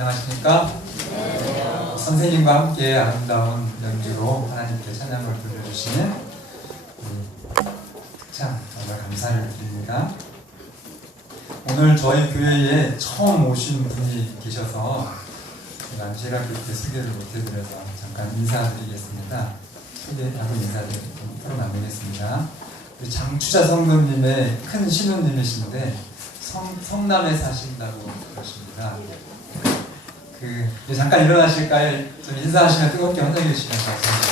안녕하십니까? 선생님과 함께 아름다운 연주로 하나님께 찬양을 들려주시는 참 정말 감사를 드립니다. 오늘 저희 교회에 처음 오신 분이 계셔서 제가 안시라고 이렇게 소개를 못해드려서 잠깐 인사드리겠습니다. 소개하고 인사를 서로 나누겠습니다. 장추자 성도님의 큰 신우님이신데 성남에 사신다고 그러십니다. 잠깐 일어나실까요? 좀 인사하시면 뜨겁게 환영해 주시면 감사합니다.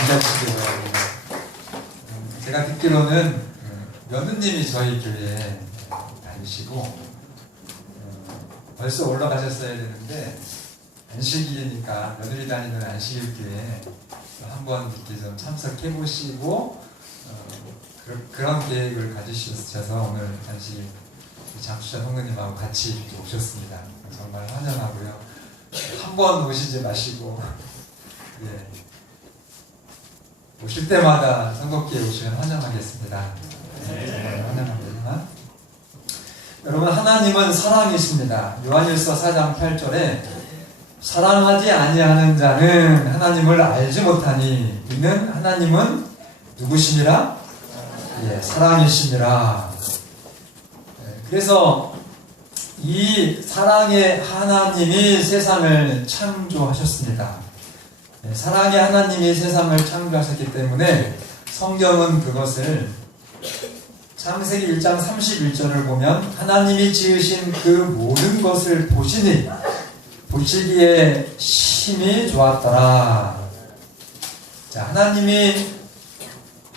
앉아주시기 바랍니다. 제가 듣기로는 며느님이 저희 교회에 다니시고 벌써 올라가셨어야 되는데 안식일이니까 며느리 다니는 안식일교회에 한번 이렇게 좀 참석해 보시고 그런 계획을 가지셔서 오늘 안식일 장추자 성도님하고 같이 이렇게 오셨습니다. 정말 환영하고요. 한 번 오시지 마시고 오실 때마다 선곡기에 오시면 환영하겠습니다. 정말 환영합니다. 여러분, 하나님은 사랑이십니다. 요한일서 4장 8절에 사랑하지 아니하는 자는 하나님을 알지 못하니 이는 하나님은 누구시니라? 사랑이시니라. 그래서 이 사랑의 하나님이 세상을 창조하셨습니다. 사랑의 하나님이 세상을 창조하셨기 때문에 성경은 그것을 창세기 1장 31절을 보면 하나님이 지으신 그 모든 것을 보시니 보시기에 심히 좋았더라. 자, 하나님이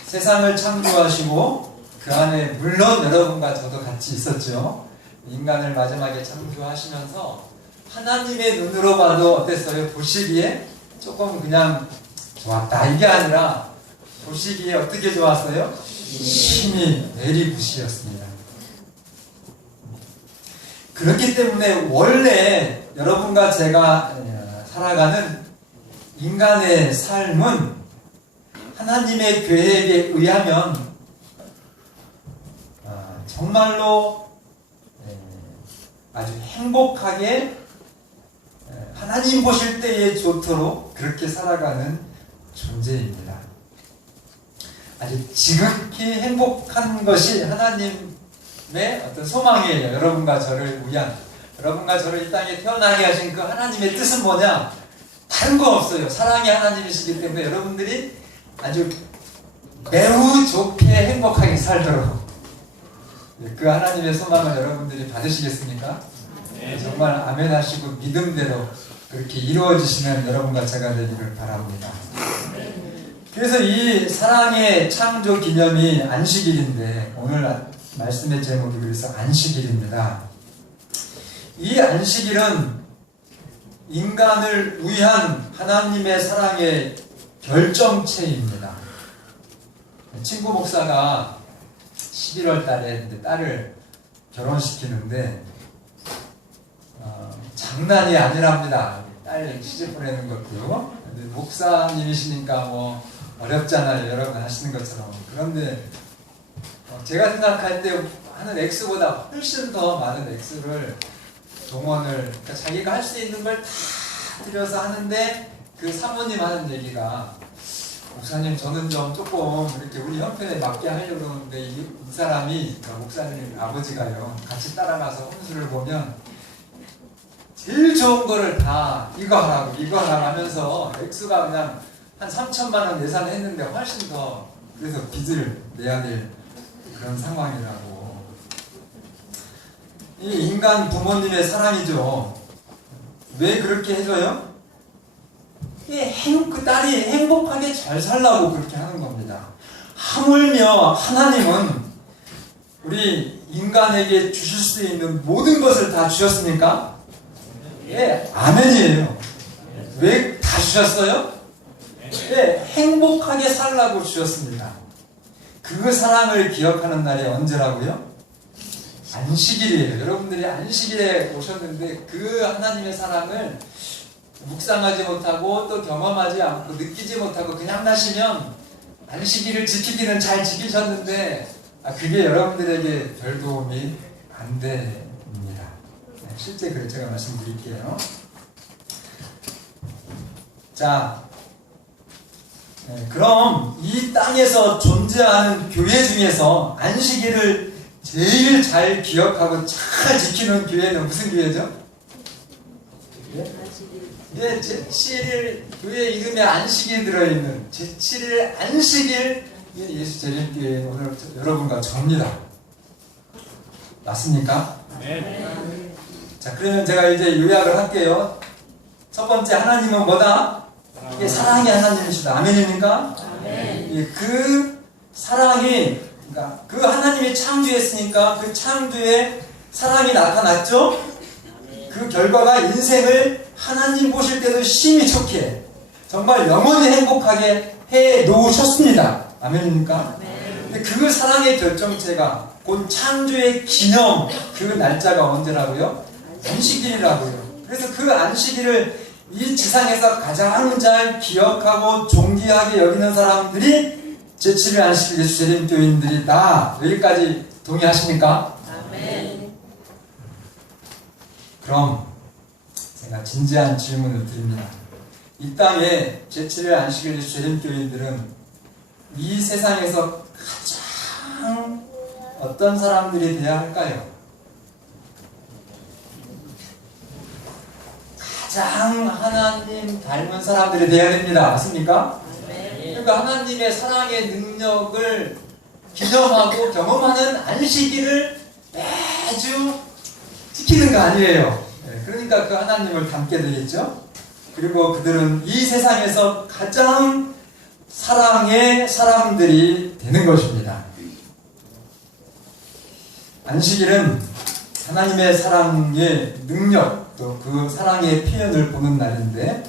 세상을 창조하시고 그 안에 물론 여러분과 저도 같이 있었죠. 인간을 마지막에 창조하시면서 하나님의 눈으로 봐도 어땠어요? 보시기에 조금 그냥 좋았다 이게 아니라 보시기에 어떻게 좋았어요? 심히 내리부시였습니다. 그렇기 때문에 원래 여러분과 제가 살아가는 인간의 삶은 하나님의 계획에 의하면 정말로 아주 행복하게 하나님 보실 때에 좋도록 그렇게 살아가는 존재입니다. 아주 지극히 행복한 것이 하나님의 어떤 소망이에요. 여러분과 저를 위한, 여러분과 저를 이 땅에 태어나게 하신 그 하나님의 뜻은 뭐냐? 다른 거 없어요. 사랑의 하나님이시기 때문에 여러분들이 아주 매우 좋게 행복하게 살도록 그 하나님의 소망을 여러분들이 받으시겠습니까? 네. 정말 아멘 하시고 믿음대로 그렇게 이루어지시는 여러분과 제가 되기를 바랍니다. 그래서 이 사랑의 창조 기념이 안식일인데 오늘 말씀의 제목이 그래서 안식일입니다. 이 안식일은 인간을 위한 하나님의 사랑의 결정체입니다. 친구 목사가 11월 달에 딸을 결혼시키는데 장난이 아니랍니다. 딸 시집 보내는 것도. 목사님이시니까 뭐 어렵잖아요. 여러분 하시는 것처럼. 그런데 제가 생각할 때 하는 액수보다 훨씬 더 많은 액수를 동원을, 그러니까 자기가 할 수 있는 걸 다 들여서 하는데 그 사모님 하는 얘기가 목사님 저는 좀 조금 이렇게 우리 형편에 맞게 하려고 그러는데 이 사람이, 그러니까 목사님 아버지가요, 같이 따라가서 혼수를 보면 제일 좋은 거를 다 이거 하라고 하면서 액수가 그냥 한 3천만 원 예산했는데 훨씬 더, 그래서 빚을 내야 될 그런 상황이라고. 이 인간 부모님의 사랑이죠. 왜 그렇게 해줘요? 그 딸이 행복하게 잘 살라고 그렇게 하는 겁니다. 하물며 하나님은 우리 인간에게 주실 수 있는 모든 것을 다 주셨습니까? 아멘이에요. 왜 다 주셨어요? 행복하게 살라고 주셨습니다. 그 사랑을 기억하는 날이 언제라고요? 안식일이에요. 여러분들이 안식일에 오셨는데 그 하나님의 사랑을 묵상하지 못하고 또 경험하지 않고 느끼지 못하고 그냥 나시면 안식일을 지키기는 잘 지키셨는데 그게 여러분들에게 별 도움이 안 됩니다. 실제 그래 제가 말씀드릴게요. 자, 그럼 이 땅에서 존재하는 교회 중에서 안식일을 제일 잘 기억하고 잘 지키는 교회는 무슨 교회죠? 예, 제7일 교회 이름에 안식일 들어있는 제7일 안식일 예수 재림교회 오늘 여러분과 접니다. 맞습니까? 네. 자, 그러면 제가 이제 요약을 할게요. 첫 번째, 하나님은 뭐다? 이게 사랑의 하나님이시다. 아멘입니까? 아멘. 예, 그 사랑이, 그러니까 그 하나님이 창조했으니까 그 창조에 사랑이 나타났죠? 그 결과가 인생을 하나님 보실 때도 심히 좋게, 정말 영원히 행복하게 해 놓으셨습니다. 아멘입니까? 근데 그 사랑의 결정체가 곧 창조의 기념, 그 날짜가 언제라고요? 안식일이라고요. 그래서 그 안식일을 이 지상에서 가장 잘 기억하고 존귀하게 여기는 사람들이 제7일 안식일 예수 재림교인들이다. 여기까지 동의하십니까? 아멘. 그럼 제가 진지한 질문을 드립니다. 이 땅에 제7일 안식일 예수 재림교인들은 이 세상에서 가장 어떤 사람들이 돼야 할까요? 가장 하나님 닮은 사람들이 돼야 됩니다. 맞습니까? 그러니까 하나님의 사랑의 능력을 기념하고 경험하는 안식일을 매주 지키는 거 아니에요. 그러니까 그 하나님을 닮게 되겠죠. 그리고 그들은 이 세상에서 가장 사랑의 사람들이 되는 것입니다. 안식일은 하나님의 사랑의 능력, 또 그 사랑의 표현을 보는 날인데,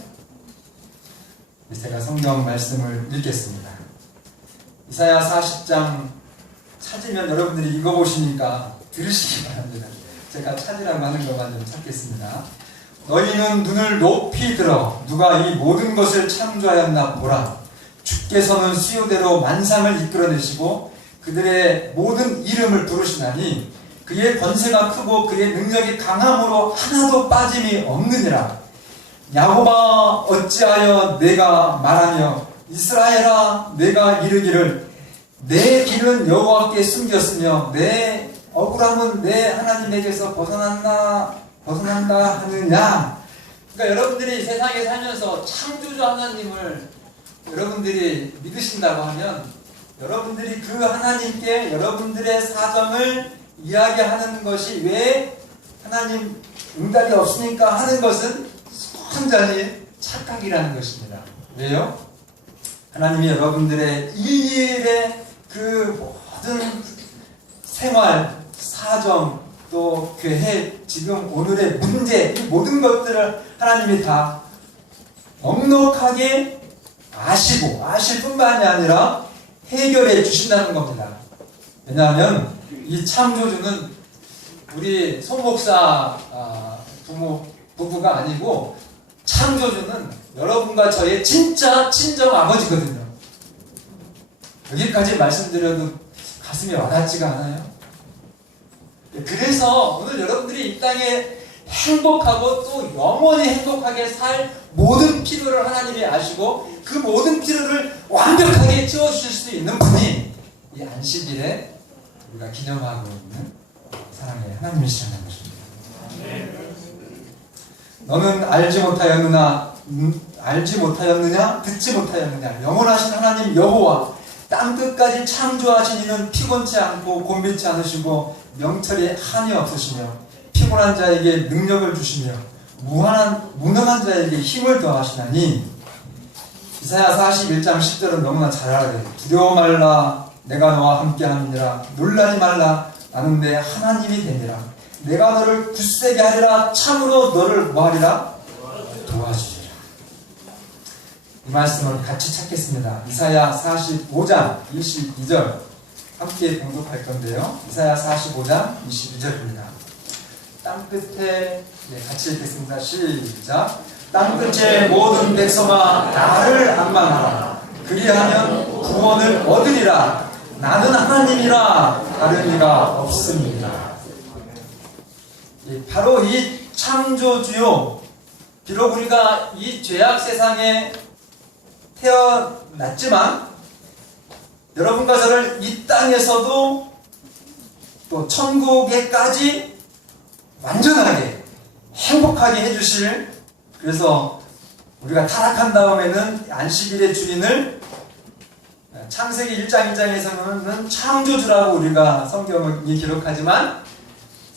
제가 성경 말씀을 읽겠습니다. 이사야 40장 찾으면 여러분들이 읽어보시니까 들으시기 바랍니다. 제가 찾으라고 하는 것만 좀 찾겠습니다. 너희는 눈을 높이 들어 누가 이 모든 것을 창조하였나 보라. 주께서는 수요대로 만상을 이끌어내시고 그들의 모든 이름을 부르시나니 그의 권세가 크고 그의 능력이 강함으로 하나도 빠짐이 없느니라. 야곱아 어찌하여 내가 말하며 이스라엘아 내가 이르기를 내 길은 여호와께 숨겼으며 내 억울함은 내 하나님에게서 벗어난다 하느냐. 그러니까 여러분들이 세상에 살면서 창조주 하나님을 여러분들이 믿으신다고 하면 여러분들이 그 하나님께 여러분들의 사정을 이야기하는 것이 왜 하나님 응답이 없으니까 하는 것은 완전히 착각이라는 것입니다. 왜요? 하나님이 여러분들의 일일의 그 모든 생활, 사정, 또 계획, 지금 오늘의 문제, 이 모든 것들을 하나님이 다 넉넉하게 아시고, 아실 뿐만이 아니라 해결해 주신다는 겁니다. 왜냐하면 이 창조주는 우리 손 목사 부부가 아니고 창조주는 여러분과 저의 진짜 친정 아버지거든요. 여기까지 말씀드려도 가슴이 와닿지가 않아요. 그래서 오늘 여러분들이 이 땅에 행복하고 또 영원히 행복하게 살 모든 필요를 하나님이 아시고 그 모든 필요를 완벽하게 채워주실 수 있는 분이 이 안식일에 우리가 기념하고 있는 사랑의 하나님이시라는 것입니다. 너는 알지 못하였느냐? 듣지 못하였느냐? 영원하신 하나님 여호와 땅끝까지 창조하신 이는 피곤치 않고 곤비치 않으시고 명철이 한이 없으시며 피곤한 자에게 능력을 주시며 무능한 자에게 힘을 더하시나니. 이사야 41장 10절은 너무나 잘 알아요. 두려워 말라 내가 너와 함께함이니라. 놀라지 말라 나는 내 하나님이 되니라. 내가 너를 굳세게 하리라. 참으로 너를 뭐하리라? 도와주리라. 이 말씀을 같이 찾겠습니다. 이사야 45장 22절 함께 공독할 건데요. 이사야 45장 22절입니다. 땅끝에 같이 읽겠습니다. 시작. 땅끝의 모든 백성아 나를 앙망하라. 그리하면 구원을 얻으리라. 나는 하나님이라 다른 이가 없습니다. 바로 이 창조주요, 비록 우리가 이 죄악 세상에 태어났지만 여러분과 저를 이 땅에서도 또 천국에까지 완전하게 행복하게 해주실, 그래서 우리가 타락한 다음에는 안식일의 주인을 창세기 1장 1장에서는 창조주라고 우리가 성경이 기록하지만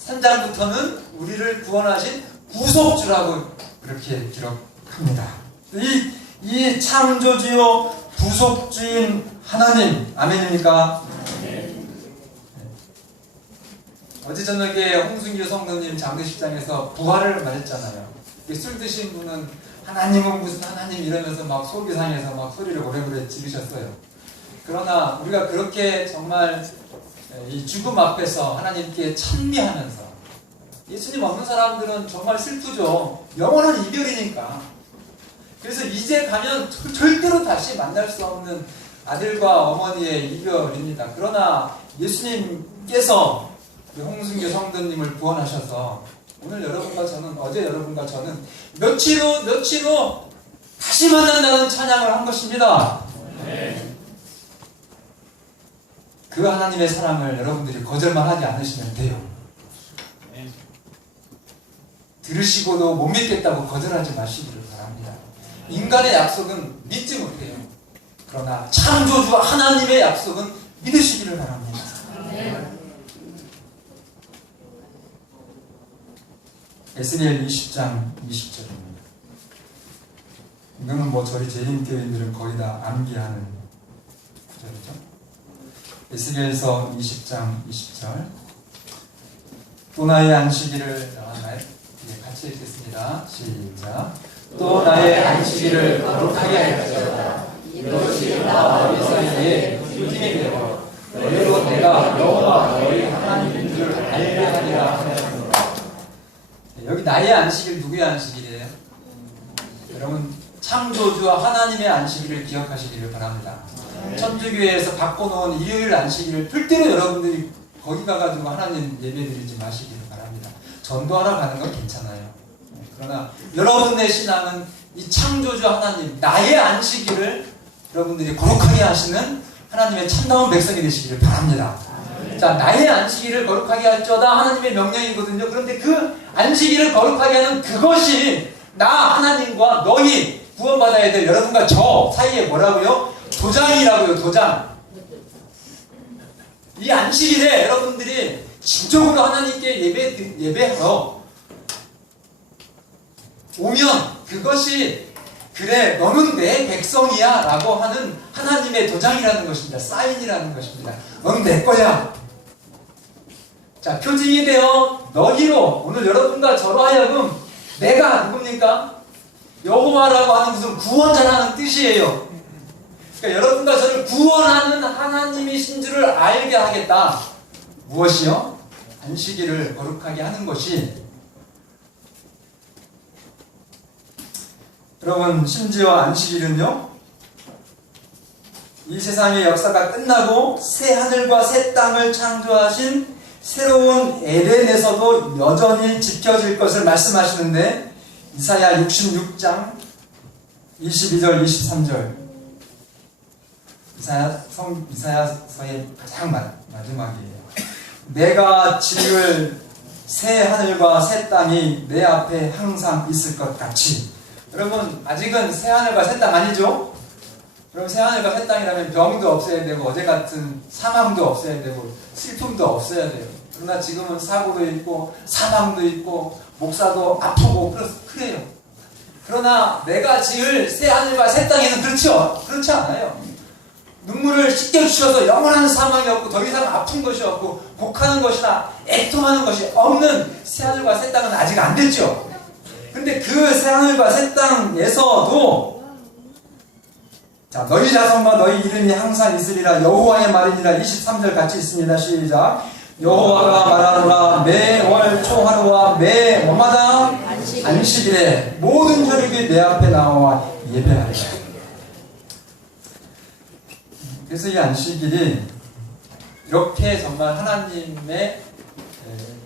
3장부터는 우리를 구원하신 구속주라고 그렇게 기록합니다. 이 창조주요 구속주인 하나님, 아멘입니까? 어제 저녁에 홍순규 성도님 장례식장에서 부활을 말했잖아요. 술 드신 분은 하나님은 무슨 하나님 이러면서 막 속이 상해서 막 소리를 오래오래 지르셨어요. 그러나 우리가 그렇게 정말 이 죽음 앞에서 하나님께 찬미하면서, 예수님 없는 사람들은 정말 슬프죠. 영원한 이별이니까. 그래서 이제 가면 절대로 다시 만날 수 없는 아들과 어머니의 이별입니다. 그러나 예수님께서 홍순규 성도님을 구원하셔서 오늘 여러분과 저는, 어제 여러분과 저는 며칠 후 다시 만난다는 찬양을 한 것입니다. 그 하나님의 사랑을 여러분들이 거절만 하지 않으시면 돼요. 들으시고도 못 믿겠다고 거절하지 마시기를 바랍니다. 인간의 약속은 믿지 못해요. 그러나 창조주 하나님의 약속은 믿으시기를 바랍니다. 에스겔 20장 20절입니다. 이거는 뭐 저희 재림교인들은 거의 다 암기하는 구절이죠. 에스겔서 20장 20절. 또 나의 안식일을 같이 읽겠습니다. 시작. 또 나의 안식일을 거룩하게 할지어다. 이것이 나와 너희 사이에 규칙이 되고 너희로 내가 여호와 너희 하나님인 줄 알게 하리라 하였습니다. 여기 나의 안식일, 누구의 안식일이에요? 여러분, 창조주와 하나님의 안식일을 기억하시기를 바랍니다. 천주교회에서 바꿔놓은 일요일 안식일을 절대로 여러분들이 거기 가가지고 하나님 예배드리지 마시기를 바랍니다. 전도하러 가는 건 괜찮아요. 그러나 여러분의 신앙은 이 창조주 하나님, 나의 안식일을 여러분들이 거룩하게 하시는 하나님의 참다운 백성이 되시기를 바랍니다. 자, 나의 안식일을 거룩하게 할지어다 하나님의 명령이거든요. 그런데 그 안식일을 거룩하게 하는 그것이 나 하나님과 너희 구원받아야 될 여러분과 저 사이에 뭐라고요? 도장이라고요. 도장. 이 안식일에 여러분들이 진정으로 하나님께 예배하러 오면 그것이 그래 너는 내 백성이야 라고 하는 하나님의 도장이라는 것입니다. 사인이라는 것입니다. 넌 내 거야. 자, 표징이 되어 너희로, 오늘 여러분과 저로 하여금 내가 누굽니까? 여호와라고 하는 무슨 구원자라는 뜻이에요. 그러니까 여러분과 저를 구원하는 하나님이신 줄을 알게 하겠다. 무엇이요? 안식일을 거룩하게 하는 것이. 여러분, 심지어 안식일은요, 이 세상의 역사가 끝나고 새 하늘과 새 땅을 창조하신 새로운 에덴에서도 여전히 지켜질 것을 말씀하시는데, 이사야 66장 22절 23절, 이사야서의 가장 마지막이에요. 내가 지을 새 하늘과 새 땅이 내 앞에 항상 있을 것 같이. 여러분, 아직은 새 하늘과 새 땅 아니죠? 그럼 새 하늘과 새 땅이라면 병도 없어야 되고 어제 같은 사망도 없어야 되고 슬픔도 없어야 돼요. 그러나 지금은 사고도 있고 사망도 있고 목사도 아프고 그래요. 그러나 내가 지을 새 하늘과 새 땅에는 그렇지 않아요. 눈물을 씻겨주셔서 영원한 사망이 없고 더 이상 아픈 것이 없고 곡하는 것이나 애통하는 것이 없는 새 하늘과 새 땅은 아직 안 됐죠. 근데 그 새 하늘과 새 땅에서도, 자, 너희 자손과 너희 이름이 항상 있으리라 여호와의 말이니라. 23절 같이 있습니다. 시작. 여호와가 말하노라 매월 초하루와 매 월마다 안식일에 모든 혈육이 내 앞에 나와 예배하리라. 그래서 이 안식일이 이렇게 정말 하나님의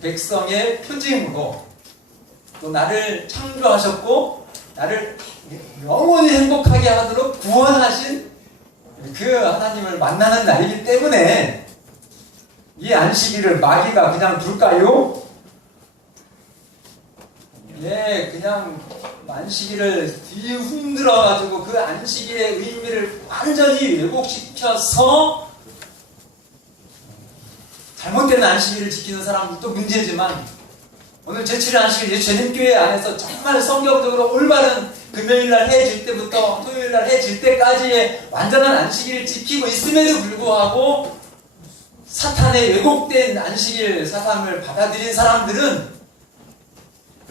백성의 표징으로 또 나를 창조하셨고 나를 영원히 행복하게 하도록 구원하신 그 하나님을 만나는 날이기 때문에 이 안식일을 마귀가 그냥 둘까요? 예, 그냥 안식일을 뒤흔들어가지고 그 안식일의 의미를 완전히 왜곡시켜서 잘못된 안식일을 지키는 사람들도 문제지만 오늘 제7일 안식일 예수님교회 안에서 정말 성경적으로 올바른 금요일날 해질 때부터 토요일날 해질 때까지의 완전한 안식일을 지키고 있음에도 불구하고 사탄의 왜곡된 안식일 사상을 받아들인 사람들은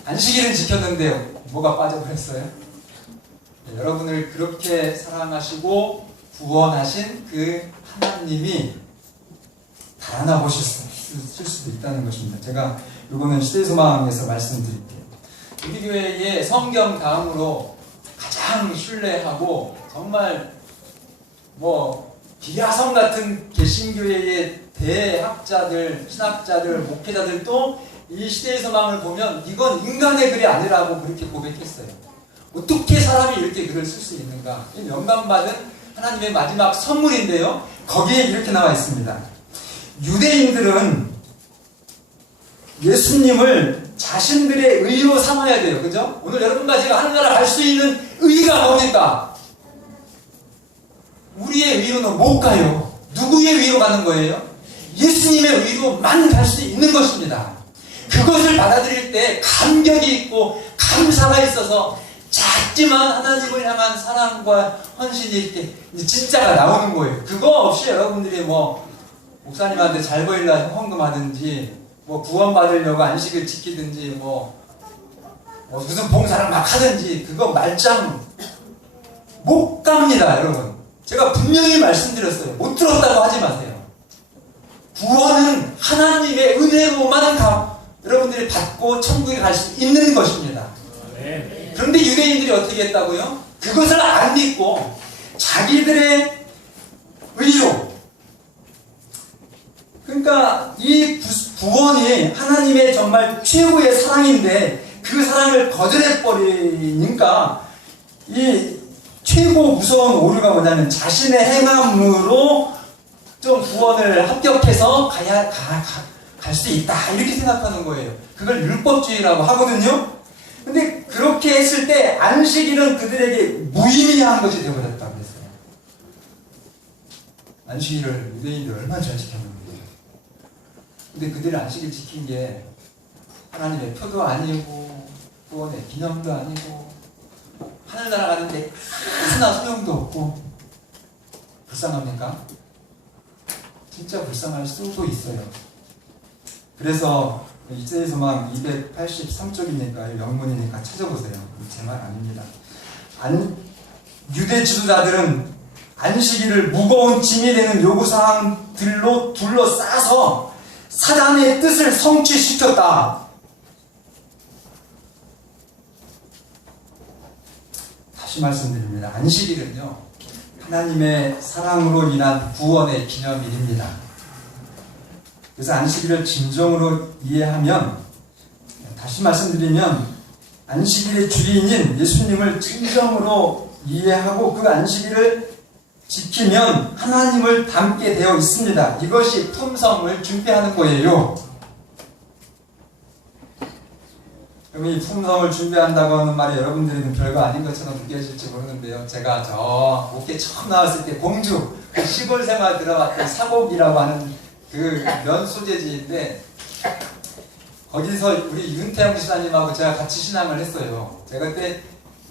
안식일은 지켰는데 뭐가 빠져버렸어요? 여러분을 그렇게 사랑하시고 구원하신 그 하나님이 달아나 보실 수도 있다는 것입니다. 제가 이거는 시대소망에서 말씀드릴게요. 우리 교회의 성경 다음으로 가장 신뢰하고 정말 비아성 같은 개신교회의 대학자들, 신학자들, 목회자들도 이 시대의 소망을 보면 이건 인간의 글이 아니라고 그렇게 고백했어요. 어떻게 사람이 이렇게 글을 쓸 수 있는가? 이 명감받은 하나님의 마지막 선물인데요. 거기에 이렇게 나와 있습니다. 유대인들은 예수님을 자신들의 의로 삼아야 돼요. 그죠? 오늘 여러분과 제가 하늘나라 갈 수 있는 의가 뭡니까? 우리의 의로는 못 가요. 누구의 의로 가는 거예요? 예수님의 의로만 갈 수 있는 것입니다. 그것을 받아들일 때 감격이 있고 감사가 있어서 작지만 하나님을 향한 사랑과 헌신이 이렇게 진짜가 나오는 거예요. 그거 없이 여러분들이 목사님한테 잘 보이려고 헌금하든지 구원받으려고 안식을 지키든지 무슨 봉사를 막 하든지 그거 말짱 못 갑니다. 여러분 제가 분명히 말씀드렸어요. 못 들었다고 하지 마세요. 구원은 하나님의 은혜로만 여러분들이 받고 천국에 갈 수 있는 것입니다. 그런데 유대인들이 어떻게 했다고요? 그것을 안 믿고 자기들의 의로, 그러니까 이 구원이 하나님의 정말 최고의 사랑인데 그 사랑을 거절해버리니까 이 최고 무서운 오류가 뭐냐면 자신의 행함으로 좀 구원을 합격해서 갈 수 있다 이렇게 생각하는 거예요. 그걸 율법주의라고 하거든요. 근데 그렇게 했을 때 안식일은 그들에게 무의미한 것이 되어버렸다고 했어요. 안식일을 유대인들이 얼마나 잘 지켰는데, 근데 그들이 안식일 지킨 게 하나님의 표도 아니고 구원의 기념도 아니고 하늘나라 가는데 하나 소용도 없고 불쌍합니까? 진짜 불쌍할 수도 있어요. 그래서 이세의 소망 283쪽이니까 영문이니까 찾아보세요. 제 말 아닙니다. 유대 지도자들은 안식일을 무거운 짐이 되는 요구사항들로 둘러싸서 사단의 뜻을 성취시켰다. 다시 말씀드립니다. 안식일은요, 하나님의 사랑으로 인한 구원의 기념일입니다. 그래서 안식일을 진정으로 이해하면, 다시 말씀드리면 안식일의 주인인 예수님을 진정으로 이해하고 그 안식일을 지키면 하나님을 닮게 되어 있습니다. 이것이 품성을 준비하는 거예요. 그럼 이 품성을 준비한다고 하는 말이 여러분들에게는 별거 아닌 것처럼 느껴질지 모르는데요. 제가 저 목회 처음 나왔을 때 공주 그 시골 생활 들어갔던 사곡이라고 하는 그 면 소재지인데, 거기서 우리 윤태영 지사님하고 제가 같이 신앙을 했어요. 제가 그때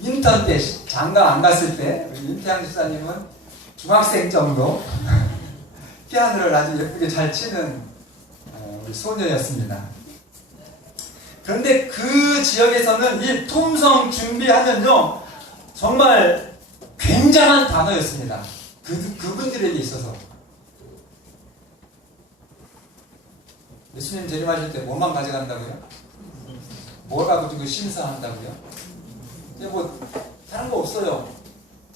인턴 때 장가 안 갔을 때 우리 윤태영 지사님은 중학생 정도 피아노를 아주 예쁘게 잘 치는 우리 소녀였습니다. 그런데 그 지역에서는 이 품성 준비하면요 정말 굉장한 단어였습니다. 그분들에게 있어서. 예수님 재림하실 때 뭐만 가져간다고요? 뭘 가지고 심사한다고요? 이제 다른 거 없어요.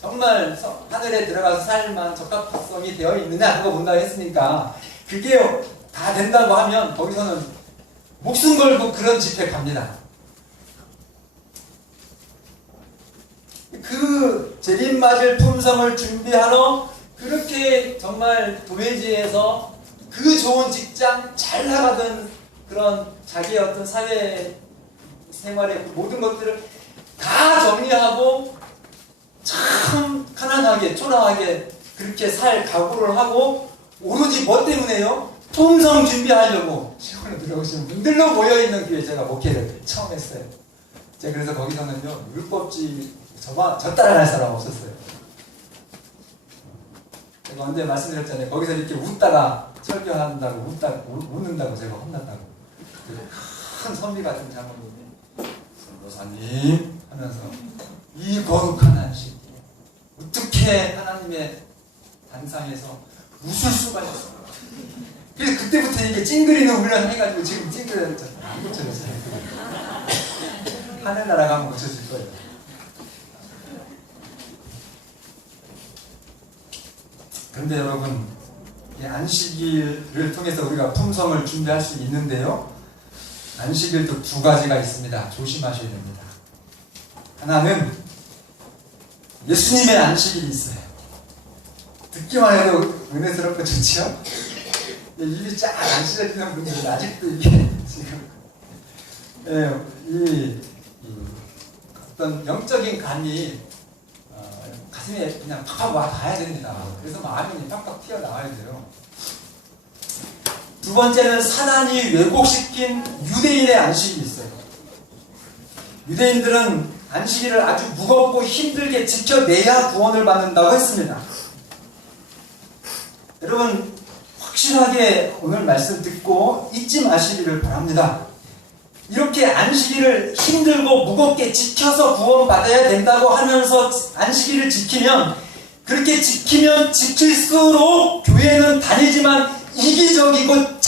정말 하늘에 들어가서 살만 적합성이 되어 있느냐 그거 본다고 했으니까 그게 다 된다고 하면 거기서는 목숨 걸고 그런 집회 갑니다. 그 재림맞을 품성을 준비하러 그렇게 정말 도매지에서 그 좋은 직장 잘 나가던 그런 자기의 어떤 사회 생활의 모든 것들을 다 정리하고 참 가난하게 초라하게 그렇게 살 각오를 하고 오로지 뭐 때문에요? 품성 준비하려고 시골에 들어오시는 분들로 모여있는 교회 제가 목회를 처음 했어요. 제가 그래서 거기서는요 율법주의 저 따라갈 사람 없었어요. 제가 언제 말씀드렸잖아요. 거기서 이렇게 웃다가 설교한다고 웃는다고 제가 혼났다고. 큰 선비 같은 장로님이 선교사님 하면서 이 거룩한 안식 어떻게 하나님의 단상에서 웃을 수가 있어. 그래서 그때부터 이게 찡그리는 훈련 해가지고 지금 찡그려졌잖아요. 안 고쳐졌어요. 하늘나라 가면 고쳐질 거예요. 그런데 여러분, 이 안식일을 통해서 우리가 품성을 준비할 수 있는데요. 안식일도 두 가지가 있습니다. 조심하셔야 됩니다. 하나는 예수님의 안식일이 있어요. 듣기만 해도 은혜스럽고 좋지요? 입이 쫙 안 찢어지는 분들은 아직도 이게 지금 이 어떤 영적인 감이 가슴에 그냥 팍팍 와 닿아야 됩니다. 그래서 마음이 팍팍 튀어나와야 돼요. 두 번째는 사단이 왜곡시킨 유대인의 안식이 있어요. 유대인들은 안식일을 아주 무겁고 힘들게 지켜내야 구원을 받는다고 했습니다. 여러분 확실하게 오늘 말씀 듣고 잊지 마시기를 바랍니다. 이렇게 안식일을 힘들고 무겁게 지켜서 구원받아야 된다고 하면서 안식일을 지키면 그렇게 지키면 지킬수록 교회는 다니지만 이기적이고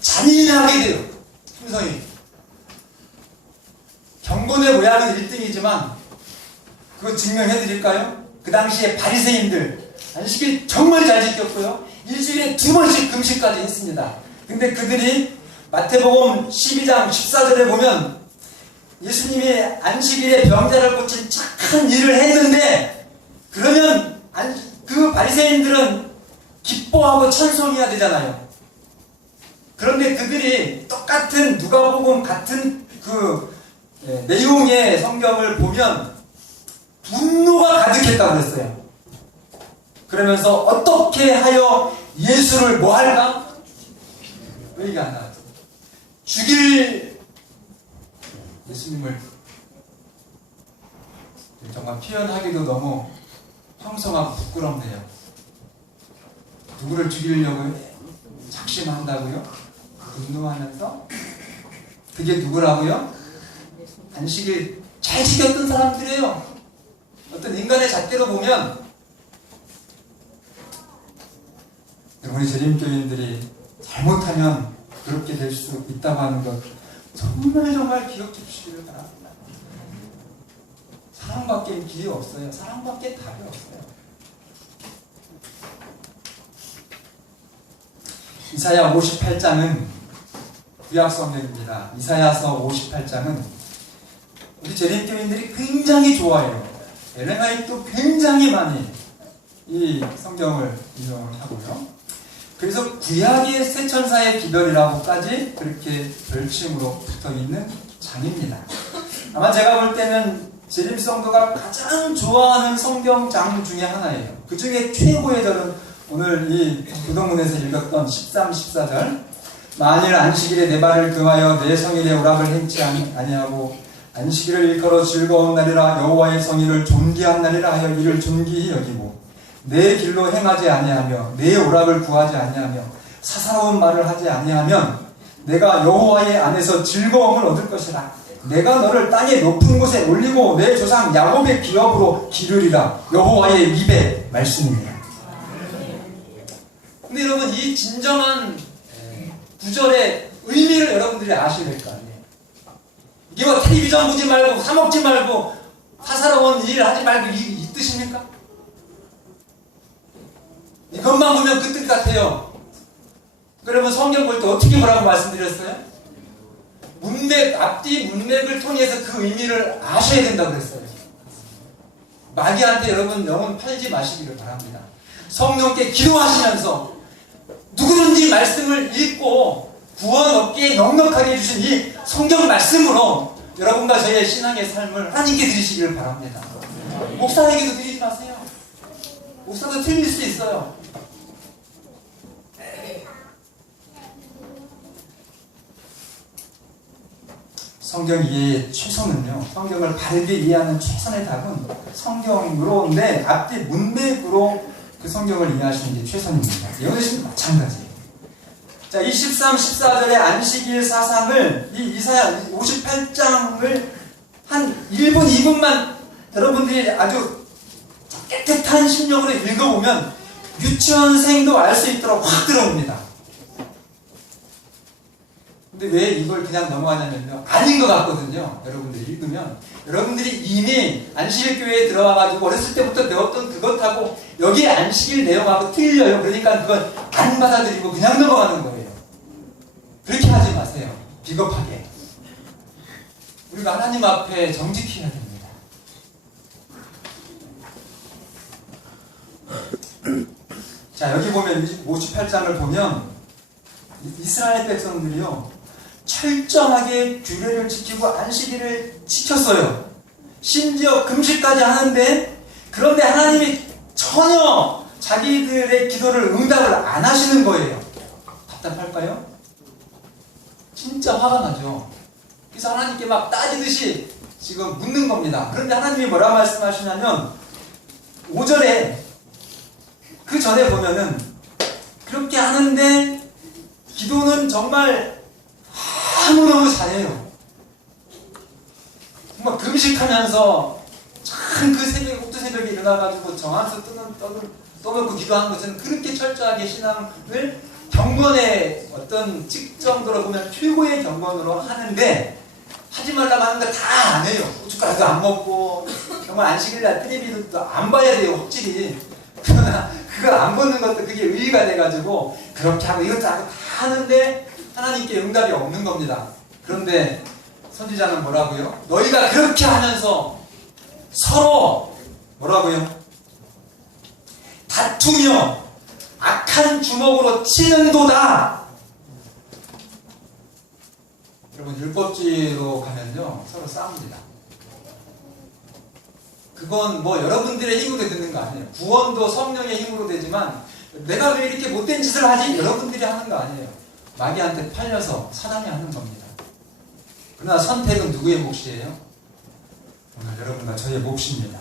잔인하게 돼요. 품성이. 경건의 모양은 1등이지만 그거 증명해 드릴까요? 그 당시에 바리새인들 안식일 정말 잘 지켰고요. 일주일에 2번씩 금식까지 했습니다. 근데 그들이 마태복음 12장 14절에 보면 예수님이 안식일에 병자를 고친 착한 일을 했는데 그러면 그 바리새인들은 기뻐하고 찬송해야 되잖아요. 그런데 그들이 똑같은 누가복음 같은 그 내용의 성경을 보면 분노가 가득했다고 했어요. 그러면서 어떻게 하여 예수를 뭐 할까? 왜 이게 안 나왔죠? 죽일 예수님을 정말 표현하기도 너무 황송하고 부끄럽네요. 누구를 죽이려고 작심한다고요? 분노하면서? 그게 누구라고요? 안식일 잘 지켰던 사람들이에요. 어떤 인간의 잣대로 보면 우리 재림교인들이 잘못하면 그렇게 될 수 있다고 하는 것 정말 기억해 주시기를 바랍니다. 사랑밖에 길이 없어요. 사랑밖에 답이 없어요. 이사야 58장은 구약성경입니다. 이사야서 58장은 우리 재림교인들이 굉장히 좋아해요. 엘렌화이트도 굉장히 많이 이 성경을 인용을 하고요. 그래서 구약의 세천사의 기별이라고까지 그렇게 별칭으로 붙어있는 장입니다. 아마 제가 볼 때는 재림성도가 가장 좋아하는 성경장 중에 하나예요. 그 중에 최고의 절은 오늘 이 부동문에서 읽었던 13, 14절 만일 안식일에 내 발을 금하여 내 성일에 오락을 행치 아니하고 안식일을 일컬어 즐거운 날이라 여호와의 성일을 존귀한 날이라 하여 이를 존귀히 여기고 내 길로 행하지 아니하며 내 오락을 구하지 아니하며 사사로운 말을 하지 아니하면 내가 여호와의 안에서 즐거움을 얻을 것이라. 내가 너를 땅의 높은 곳에 올리고 내 조상 야곱의 기업으로 기르리라. 여호와의 입의 말씀입니다. 근데 여러분 이 진정한 구절의 의미를 여러분들이 아셔야 될 거 아니에요. 이게 뭐 텔레비전 보지 말고 사 먹지 말고 사사로운 일 하지 말고 이 뜻입니까? 이것만 보면 그 뜻 같아요. 그러면 성경 볼 때 어떻게 보라고 말씀드렸어요? 앞뒤 문맥을 통해서 그 의미를 아셔야 된다고 그랬어요. 마귀한테 여러분 영혼 팔지 마시기를 바랍니다. 성령께 기도하시면서 누구든지 말씀을 읽고 구원 얻기에 넉넉하게 해주신 이 성경 말씀으로 여러분과 저희의 신앙의 삶을 하나님께 드리시기를 바랍니다. 목사에게도 드리지 마세요. 목사도 틀릴 수 있어요. 성경 이해의 최선은요, 성경을 바르게 이해하는 최선의 답은 성경으로인데 앞뒤 문맥으로 그 성경을 이해하시는 게 최선입니다. 여기서도 마찬가지예요. 자, 23, 14절의 안식일 사상을 이 이사야 58장을 한 1분, 2분만 여러분들이 아주 깨끗한 심령으로 읽어보면 유치원생도 알 수 있도록 확 들어옵니다. 근데 왜 이걸 그냥 넘어가냐면요, 아닌 것 같거든요. 여러분들이 읽으면 여러분들이 이미 안식일 교회에 들어와가지고 어렸을 때부터 배웠던 그것하고 여기 안식일 내용하고 틀려요. 그러니까 그건 안 받아들이고 그냥 넘어가는 거예요. 그렇게 하지 마세요. 비겁하게. 우리가 하나님 앞에 정직해야 됩니다. 자, 여기 보면 58장을 보면 이스라엘 백성들이요, 철저하게 규례를 지키고 안식일을 지켰어요. 심지어 금식까지 하는데, 그런데 하나님이 전혀 자기들의 기도를 응답을 안 하시는 거예요. 답답할까요? 진짜 화가 나죠. 그래서 하나님께 막 따지듯이 지금 묻는 겁니다. 그런데 하나님이 뭐라 말씀하시냐면 5절에 그 전에 보면은 그렇게 하는데 기도는 정말 너무너무 잘해요. 정말 금식하면서 참 그 새벽, 옥두 새벽에 일어나가지고 정한수 떠놓고 기도하는 것은 그렇게 철저하게 신앙을 경건의 어떤 측정도로 보면 최고의 경건으로 하는데, 하지 말라고 하는 거 다 안 해요. 고춧가루도 안 먹고 정말 안식일날 텔레비전도 안 봐야 돼요. 확실히. 그러나 그걸 안 보는 것도 그게 의의가 돼가지고 그렇게 하고 이렇게 하고 다 하는데 하나님께 응답이 없는 겁니다. 그런데 선지자는 뭐라고요? 너희가 그렇게 하면서 서로 뭐라고요? 다투며 악한 주먹으로 치는도다. 여러분, 율법주의로 가면요 서로 싸웁니다. 그건 뭐 여러분들의 힘으로 되는 거 아니에요. 구원도 성령의 힘으로 되지만 내가 왜 이렇게 못된 짓을 하지? 여러분들이 하는 거 아니에요. 마귀한테 팔려서 사단이 하는 겁니다. 그러나 선택은 누구의 몫이에요? 오늘 여러분과 저의 몫입니다.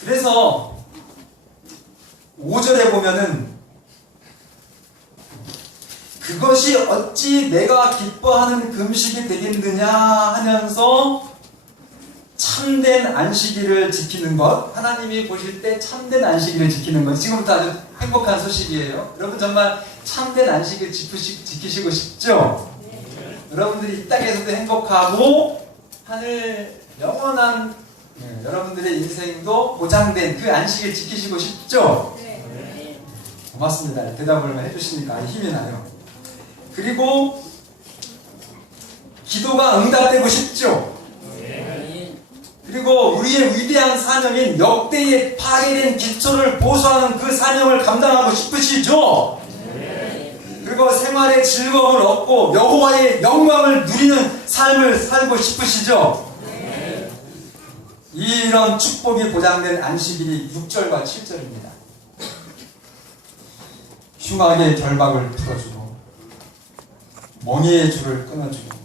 그래서 5절에 보면은 그것이 어찌 내가 기뻐하는 금식이 되겠느냐 하면서 참된 안식일을 지키는 것, 하나님이 보실 때 참된 안식일을 지키는 것, 지금부터 아주 행복한 소식이에요. 여러분 정말 참된 안식일 지키시고 싶죠? 네. 여러분들이 이 땅에서도 행복하고 하늘 영원한 여러분들의 인생도 보장된 그 안식일 지키시고 싶죠? 네. 고맙습니다. 대답을 해주시니까 힘이 나요. 그리고 기도가 응답되고 싶죠? 그리고 우리의 위대한 사명인 역대의 파괴된 기초를 보수하는 그 사명을 감당하고 싶으시죠? 그리고 생활의 즐거움을 얻고 여호와의 영광을 누리는 삶을 살고 싶으시죠? 이런 축복이 보장된 안식일이 6절과 7절입니다. 흉악의 결박을 풀어주고 멍에의 줄을 끊어주고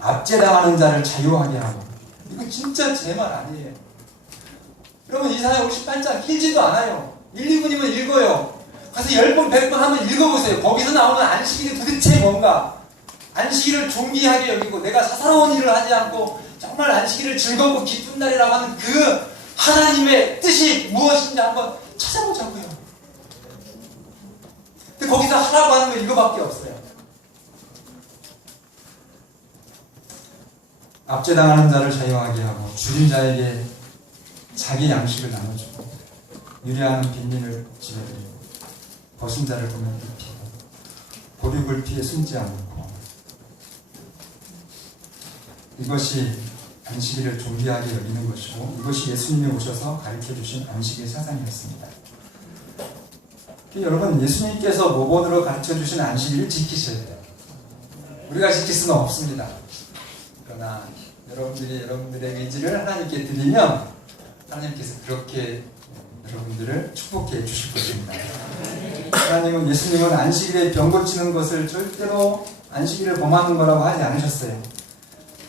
압제당하는 자를 자유하게 하고. 이거 진짜 제 말 아니에요. 여러분, 이사야 58장 길지도 않아요. 1, 2분이면 읽어요. 가서 10번, 100번 한번 읽어보세요. 거기서 나오는 안식일이 도대체 뭔가. 안식일을 존귀하게 여기고 내가 사사로운 일을 하지 않고 정말 안식일을 즐겁고 기쁜 날이라고 하는 그 하나님의 뜻이 무엇인지 한번 찾아보자고요. 근데 거기서 하라고 하는 건 이거밖에 없어요. 압제당하는 자를 자유하게 하고 줄인 자에게 자기 양식을 나눠주고 유리하는 빈민을 지어드리고 벗은 자를 보면 입히고 보륙을 피해 숨지 않고 이것이 안식일을 존귀하게 여기는 것이고 이것이 예수님이 오셔서 가르쳐주신 안식일 사상이었습니다. 여러분, 예수님께서 모본으로 가르쳐주신 안식일을 지키셔야 돼요. 우리가 지킬 수는 없습니다. 그러나 여러분들이 여러분들의 의지를 하나님께 드리면 하나님께서 그렇게 여러분들을 축복해 주실 것입니다. 하나님은, 예수님은 안식일에 병 고치는 것을 절대로 안식일을 범하는 거라고 하지 않으셨어요.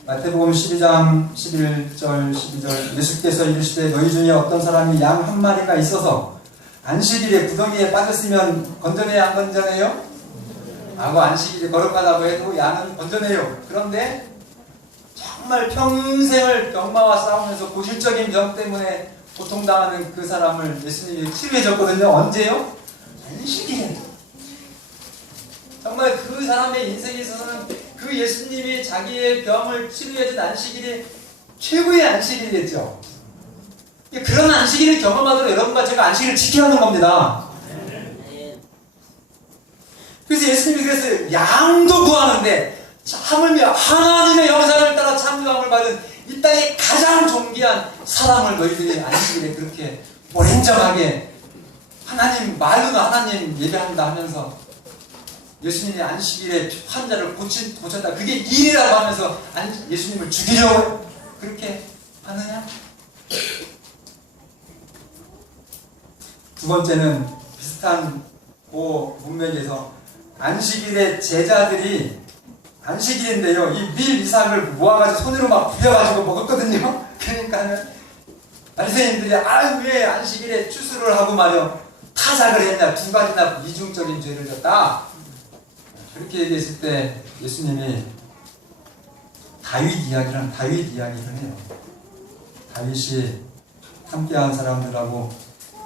마태복음 12장 11절 12절 예수께서 이르시되 너희 중에 어떤 사람이 양 한 마리가 있어서 안식일에 구덩이에 빠졌으면 건져내야 안 건져내요? 하고 안식일이 거룩하다고 해도 양은 건져내요. 그런데 정말 평생을 병마와 싸우면서 고질적인 병 때문에 고통당하는 그 사람을 예수님이 치료해 줬거든요. 언제요? 안식일에. 정말 그 사람의 인생에 있어서는 그 예수님이 자기의 병을 치료해준 안식일이 최고의 안식일이겠죠. 그런 안식일을 경험하도록 여러분과 제가 안식일을 지켜야 하는 겁니다. 그래서 예수님이 그랬어요. 양도 구하는데 하물며 하나님의 형상을 따라 참여함을 받은 이 땅의 가장 존귀한 사람을 너희들이 안식일에 그렇게 오랜정하게 하나님, 말로는 하나님 예배한다 하면서 예수님이 안식일에 환자를 고쳤다, 그게 일이라고 하면서 예수님을 죽이려고 그렇게 하느냐? 두 번째는 비슷한 그 문맥에서 안식일에 제자들이, 안식일인데요, 이 밀 이삭을 모아가지고 손으로 막 부려가지고 먹었거든요. 그러니까는 바리새인들이 왜 안식일에 추수를 하고 말이요 타작을 했냐, 두 가지나 이중적인 죄를 졌다, 그렇게 얘기했을 때 예수님이 다윗 이야기를 해요. 다윗이 함께한 사람들하고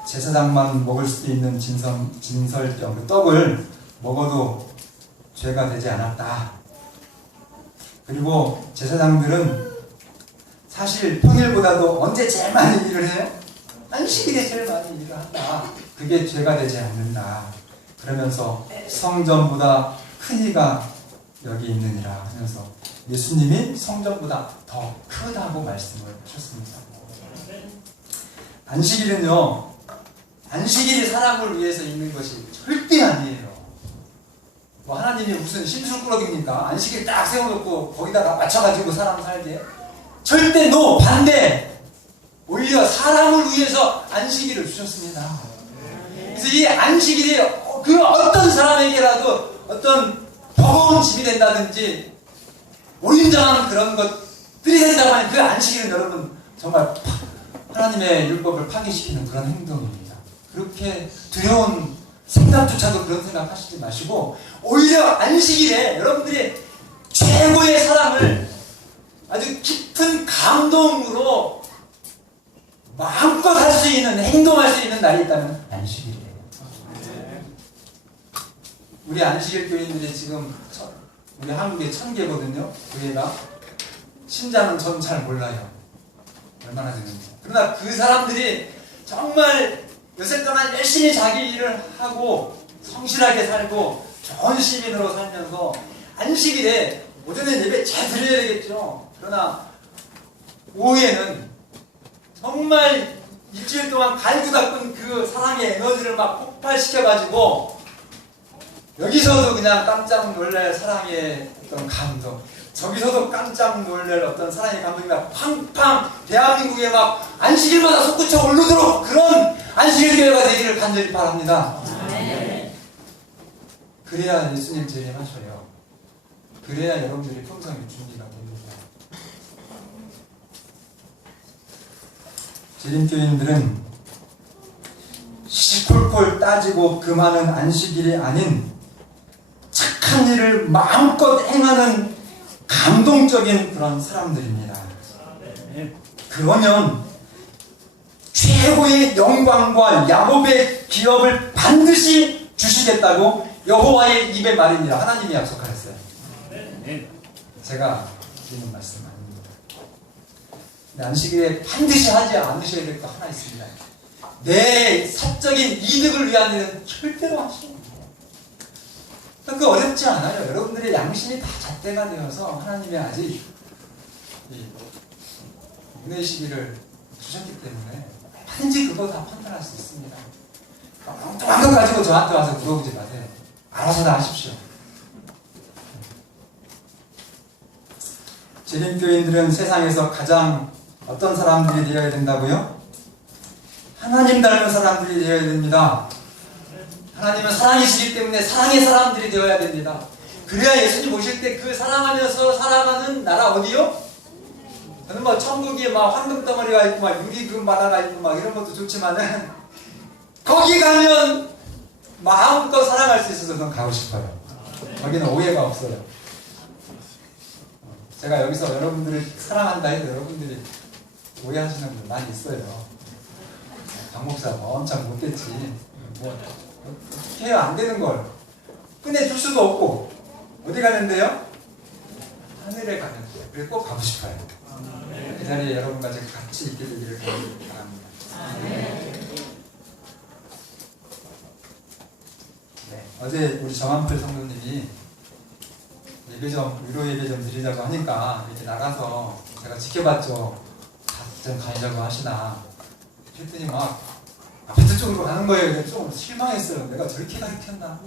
제사장만 먹을 수도 있는 진설병, 그 떡을 먹어도 죄가 되지 않았다. 그리고 제사장들은 사실 평일보다도 언제 제일 많이 일을 해요? 안식일에 제일 많이 일을 한다. 그게 죄가 되지 않는다. 그러면서 성전보다 큰 이가 여기 있느니라 하면서 예수님이 성전보다 더 크다고 말씀을 하셨습니다. 안식일은요, 안식일이 사람을 위해서 있는 것이 절대 아니에요. 뭐 하나님이 무슨 심술꾸러기입니까? 안식일 딱 세워놓고 거기다가 맞춰가지고 사람 살게? 절대 노! 반대! 오히려 사람을 위해서 안식일을 주셨습니다. 그래서 이 안식일이 그 어떤 사람에게라도 어떤 버거운 집이 된다든지 오인정한 그런 것들이 된다고 하면 그 안식일은 여러분 정말 하나님의 율법을 파괴시키는 그런 행동입니다. 그렇게 두려운 생각조차도 그런 생각 하시지 마시고 오히려 안식일에 여러분들이 최고의 사랑을 아주 깊은 감동으로 마음껏 할 수 있는, 행동할 수 있는 날이 있다면 안식일이에요. 우리 안식일 교인들이 지금 우리 한국에 1000개거든요. 교회가. 신자는 전 잘 몰라요. 얼마나 되는지. 그러나 그 사람들이 정말 요새 동안 열심히 자기 일을 하고 성실하게 살고 좋은 시민으로 살면서 안식일에 오전에 예배 잘 드려야 되겠죠. 그러나 오후에는 정말 일주일 동안 갈고 닦은 그 사랑의 에너지를 막 폭발시켜가지고 여기서도 그냥 깜짝 놀랄 사랑의 어떤 감동, 저기서도 깜짝 놀랄 어떤 사랑의 감동이 막 팡팡 대한민국에 막 안식일마다 솟구쳐 오르도록 그런 안식일 교회가 되기를 간절히 바랍니다. 그래야 예수님 재림하셔요. 그래야 여러분들이 평생의 준비가 됩니다. 재림교인들은 시시콜콜 따지고 금하는 안식일이 아닌 착한 일을 마음껏 행하는 감동적인 그런 사람들입니다. 그러면 최고의 영광과 야곱의 기업을 반드시 주시겠다고 여호와의 입의 말입니다. 하나님이 약속하셨어요. 제가 드리는 말씀 아닙니다. 안식일에 반드시 하지 않으셔야 될 거 하나 있습니다. 내 사적인 이득을 위한 일은 절대로 하시는 거예요. 그 어렵지 않아요. 여러분들의 양심이 다 잣대가 되어서 하나님이 아직 이 은혜 시기를 주셨기 때문에 얼마든지 그거 다 판단할 수 있습니다. 엉뚱한 것 가지고 저한테 와서 물어보지 마세요. 알아서 다 하십시오. 재림교인들은 세상에서 가장 어떤 사람들이 되어야 된다고요? 하나님 닮은 사람들이 되어야 됩니다. 하나님은 사랑이시기 때문에 사랑의 사람들이 되어야 됩니다. 그래야 예수님 오실 때 그 사랑하면서 살아가는 나라 어디요? 저는 뭐 천국에 막 황금 덩어리가 있고 막 유리금 바다가 있고 막 이런 것도 좋지만은 거기 가면 마음껏 사랑할 수 있어서 저는 가고 싶어요. 거기는 오해가 없어요. 제가 여기서 여러분들을 사랑한다 해도 여러분들이 오해하시는 분 많이 있어요. 강 목사 엄청 못됐지. 뭐 어떻게 해요? 안 되는 걸 꺼내줄 수도 없고 어디 가는데요? 하늘에 가는데. 그래서 꼭 가고 싶어요. 그 자리에 여러분과 제가 같이 있게 되기를 바랍니다. 네, 어제 우리 정한필 성도님이 위로 예배 좀 드리자고 하니까 이렇게 나가서 제가 지켜봤죠. 좀 가려고 하시나 했더니 막 아파트 쪽으로 가는 거예요. 좀 실망했어요. 내가 저렇게 가르쳤나?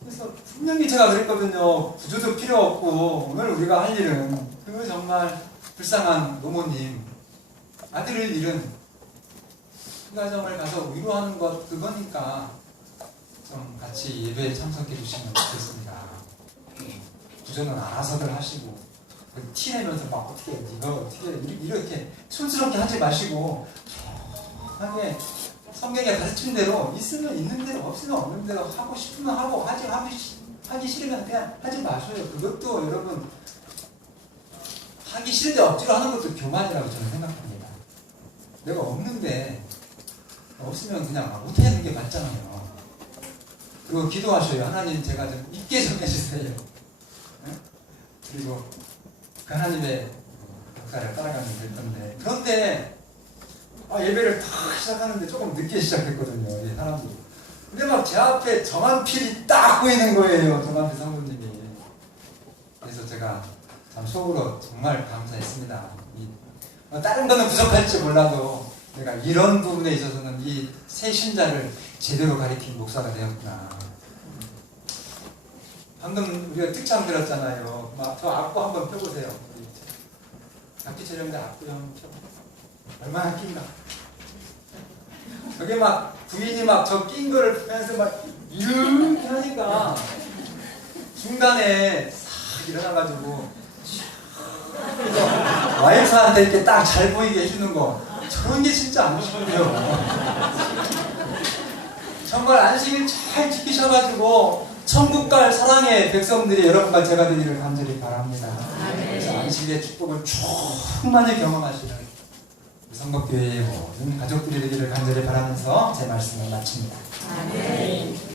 그래서 분명히 제가 그랬거든요. 구조도 필요 없고 오늘 우리가 할 일은 그 정말 불쌍한 노모님 아들을 잃은 그 가정을 가서 위로하는 것 그거니까 좀 같이 예배에 참석해 주시면 좋겠습니다. 구조는 알아서들 하시고 티 내면서 막 어떻게 네가 어떻게 이렇게 촌스럽게 하지 마시고 편하게 성경에 가르친 대로 있으면 있는 대로 없으면 없는 대로 하고 싶으면 하고 하기 싫으면 그냥 하지 마셔요. 그것도 여러분 하기 싫은데 억지로 하는 것도 교만이라고 저는 생각합니다. 내가 없는데 없으면 그냥 못하는 게 맞잖아요. 그리고 기도하셔요. 하나님 제가 좀 있게 좀 해주세요. 네? 그리고 그 하나님의 역사를 따라가면 될 건데 그런데 예배를 탁 시작하는데 조금 늦게 시작했거든요. 이 사람들이. 근데 막 제 앞에 정한필이 딱 보이는 거예요. 정한필 성도님이. 그래서 제가 참 속으로 정말 감사했습니다. 다른 거는 부족할지 몰라도 내가 이런 부분에 있어서는 이 새 신자를 제대로 가리킨 목사가 되었구나. 방금 우리가 특창 들었잖아요. 막 저 앞고 한번 펴보세요. 잡기 촬영대 앞고 한번 펴. 얼마나 낀가. 저게 막 부인이 막 저 낀 거를 보면서 막 이렇게 하니까 중간에 싹 일어나가지고 와이프한테 이렇게 딱 잘 보이게 해주는 거 저런 게 진짜 안 좋거든요. 정말 안식일 잘 지키셔가지고 천국 갈 사랑의 백성들이 여러분과 제가 되기를 간절히 바랍니다. 그래서 안식일의 축복을 충만히 경험하시는 성덕교회의 모든 가족들이 되기를 간절히 바라면서 제 말씀을 마칩니다.